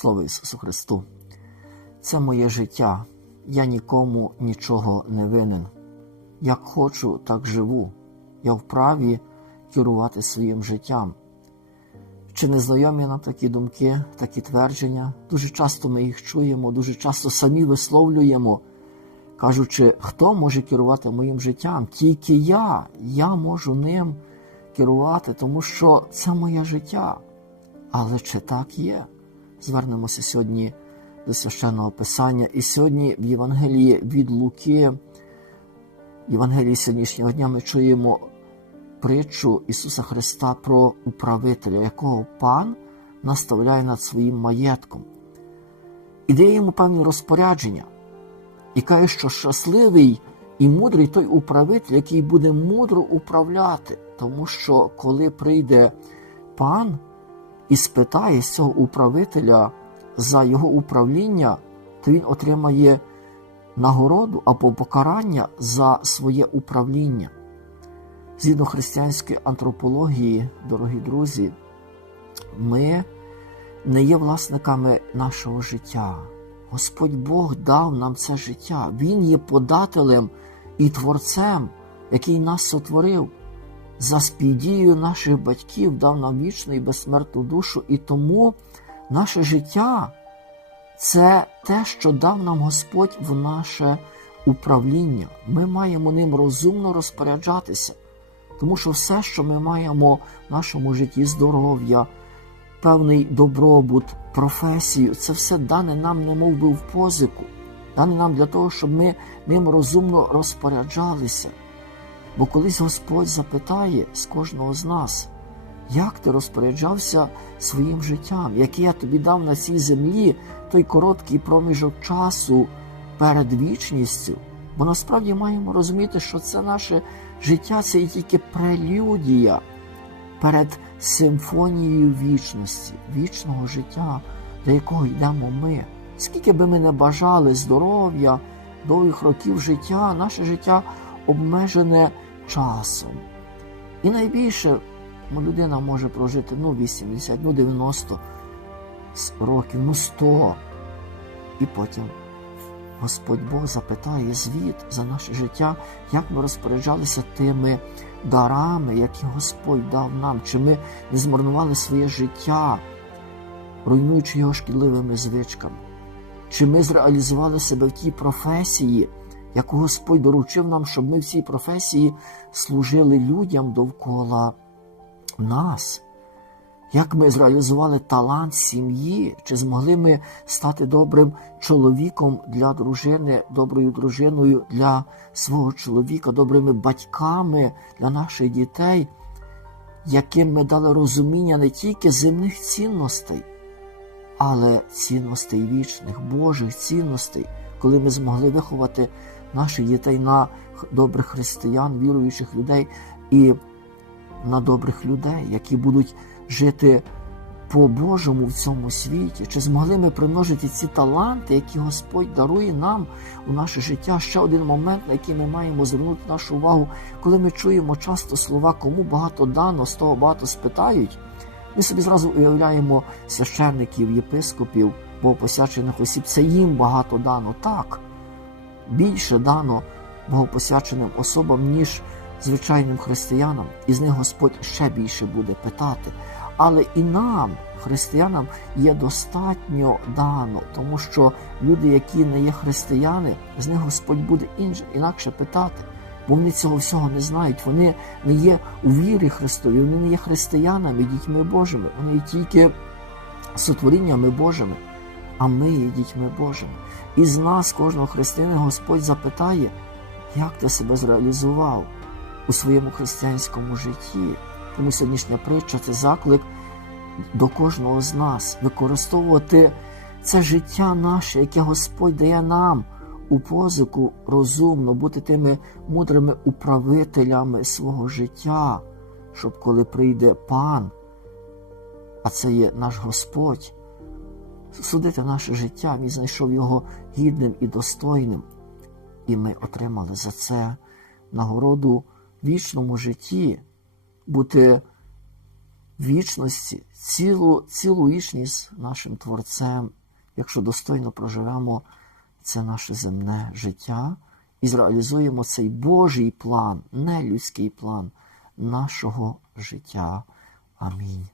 Слава Ісусу Христу! Це моє життя. Я нікому нічого не винен. Як хочу, так живу. Я вправі керувати своїм життям. Чи не знайомі нам такі думки, такі твердження? Дуже часто ми їх чуємо, дуже часто самі висловлюємо, кажучи, хто може керувати моїм життям? Тільки я. Я можу ним керувати, тому що це моє життя. Але чи так є? Звернемося сьогодні до священного Писання. І сьогодні в Євангелії від Луки, Євангелії сьогоднішнього дня ми чуємо притчу Ісуса Христа про управителя, якого пан наставляє над своїм маєтком. І дає йому певні розпорядження. І каже, що щасливий і мудрий той управитель, який буде мудро управляти. Тому що коли прийде пан і спитає з цього управителя за його управління, то він отримає нагороду або покарання за своє управління. Згідно християнської антропології, дорогі друзі, ми не є власниками нашого життя. Господь Бог дав нам це життя. Він є подателем і творцем, який нас сотворив. За спідією наших батьків дав нам вічну і безсмертну душу, і тому наше життя це те, що дав нам Господь в наше управління. Ми маємо ним розумно розпоряджатися. Тому що все, що ми маємо в нашому житті, здоров'я, певний добробут, професію, це все дане нам, не мов би, в позику, дане нам для того, щоб ми ним розумно розпоряджалися. Бо колись Господь запитає з кожного з нас, як ти розпоряджався своїм життям, яке я тобі дав на цій землі той короткий проміжок часу перед вічністю. Бо насправді маємо розуміти, що це наше життя це є тільки прелюдія перед симфонією вічності, вічного життя, до якого йдемо ми. Скільки би ми не бажали здоров'я, довгих років життя, наше життя обмежене часом. І найбільше ну, людина може прожити ну, 80, ну 90 років, ну 100. І потім Господь Бог запитає звіт за наше життя, як ми розпоряджалися тими дарами, які Господь дав нам, чи ми не змарнували своє життя, руйнуючи його шкідливими звичками, чи ми зреалізували себе в тій професії, яку Господь доручив нам, щоб ми в цій професії служили людям довкола нас. Як ми зреалізували талант сім'ї, чи змогли ми стати добрим чоловіком для дружини, доброю дружиною для свого чоловіка, добрими батьками для наших дітей, яким ми дали розуміння не тільки земних цінностей, але цінностей вічних, Божих цінностей, коли ми змогли виховати наших дітей на добрих християн, віруючих людей і на добрих людей, які будуть жити по-божому в цьому світі? Чи змогли ми примножити ці таланти, які Господь дарує нам у наше життя? Ще один момент, на який ми маємо звернути нашу увагу, коли ми чуємо часто слова, кому багато дано, з того багато спитають. Ми собі зразу уявляємо священників, єпископів, богопосячених осіб. Це їм багато дано. Так, більше дано богопосяченим особам, ніж звичайним християнам, і з них Господь ще більше буде питати. Але і нам, християнам, є достатньо дано, тому що люди, які не є християни, з них Господь буде інше, інакше питати. Бо вони цього всього не знають. Вони не є у вірі Христові, вони не є християнами, дітьми Божими, вони є тільки сотворіннями Божими, а ми є дітьми Божими. І з нас, кожного християнина, Господь запитає, як ти себе зреалізував у своєму християнському житті. Тому сьогоднішня притча це заклик до кожного з нас використовувати це життя наше, яке Господь дає нам у позику розумно, бути тими мудрими управителями свого життя, щоб коли прийде пан, а це є наш Господь, судити наше життя, він знайшов його гідним і достойним. І ми отримали за це нагороду в вічному житті, бути вічності, цілу, цілу вічність нашим Творцем, якщо достойно проживемо це наше земне життя і зреалізуємо цей Божий план, не людський план нашого життя. Амінь.